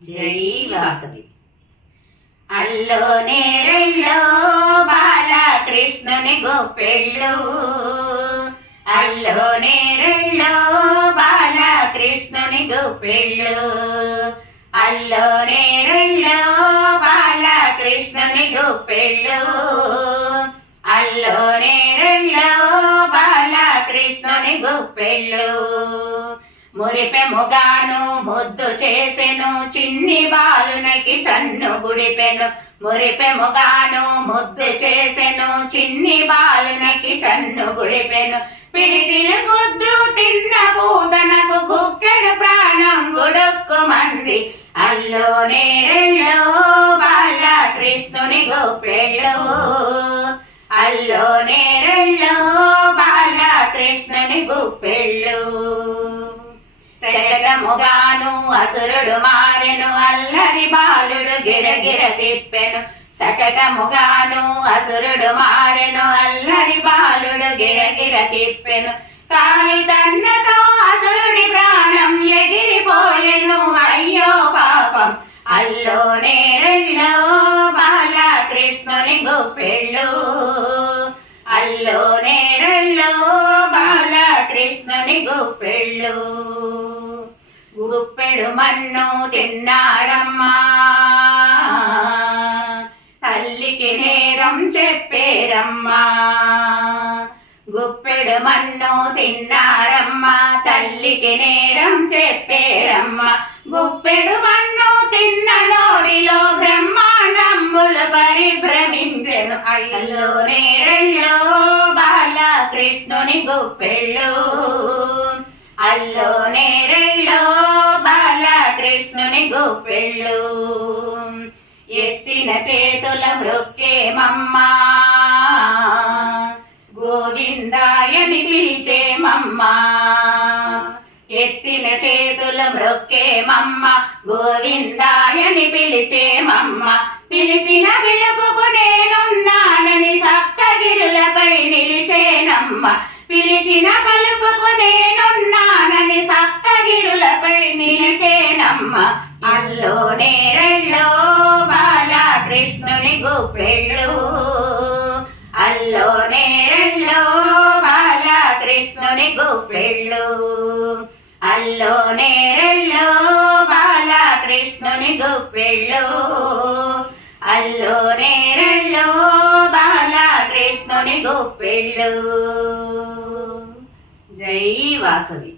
జై వాసవి. అల్లో నేరెళ్ళో బాలకృష్ణుని గొప్పెళ్ళు, అల్లో నేరెళ్ళో బాలకృష్ణుని గొప్పెళ్ళు, అల్లో నేరెళ్ళో బాలకృష్ణుని గొప్పెళ్ళు, అల్లో నేరెళ్ళో బాలకృష్ణుని గొప్పెళ్ళు. మురిపెముగాను ముద్దు చేసెను చిన్ని బాలునకి చన్ను గుడిపెను, మురిపెముగాను ముద్దు చేసెను చిన్ని బాలునకి చన్ను గుడిపెను. పిడికిలు గుద్దు తిన్న పూతనకు గుక్కెడు ప్రాణం గుడుక్కు మంది, అల్లో నేరెళ్ళో బాలకృష్ణుని గొప్పెళ్ళు, అల్లో నేరెళ్ళో బాలకృష్ణుని గొప్పెళ్ళు. శకటముగాను అసురుడు మారెను అల్లరి బాలుడు గిరగిర తిప్పెను, శకటముగాను అసురుడు మారెను అల్లరి బాలుడు గిరగిర తిప్పెను. కాలి తన్నతో అసురుడి ప్రాణం ఎగిరిపోయెను అయ్యో పాపం, అల్లో నేరెళ్ళో బాలకృష్ణుని గొప్పెళ్ళు, అల్లో నేరెళ్ళో బాలకృష్ణుని గొప్పెళ్ళు. గుప్పెడు మన్ను తిన్నాడమ్మా తల్లికి నేరం చెప్పేరమ్మా, గుప్పెడు మన్ను తిన్నారమ్మా తల్లికి నేరం చెప్పేరమ్మా. గుప్పెడు మన్ను తిన్న నోడిలో బ్రహ్మాండములు పరిభ్రమించెను, అల్లో నేరెళ్ళో బాలకృష్ణుని గొప్పెళ్ళు, అల్లో నేరెళ్ళో బాలకృష్ణుని గొప్పెళ్ళు. ఎత్తిన చేతుల మ్రొక్కేమమ్మా గోవిందాయని పిలిచేమమ్మా, ఎత్తిన చేతుల మ్రొక్కేమమ్మ గోవిందాయని పిలిచేమమ్మ. పిలిచిన పిలుపుకు నేనున్నానని సప్తగిరులపై నిలిచేనమ్మ, పిలిచిన పలుపుకు నేనున్నానని సప్తగిరులపై నిలిచేనమ్మ. అల్లో నేరెళ్ళో బాలకృష్ణుని గొప్పెళ్ళు, అల్లో నేరెళ్ళో బాలకృష్ణుని గొప్పెళ్ళు, అల్లో నేరెళ్ళో బాలకృష్ణుని గొప్పెళ్ళు, అల్లో నేరెళ్ళో బాలకృష్ణుని గొప్పెళ్ళు. జై వాసవి.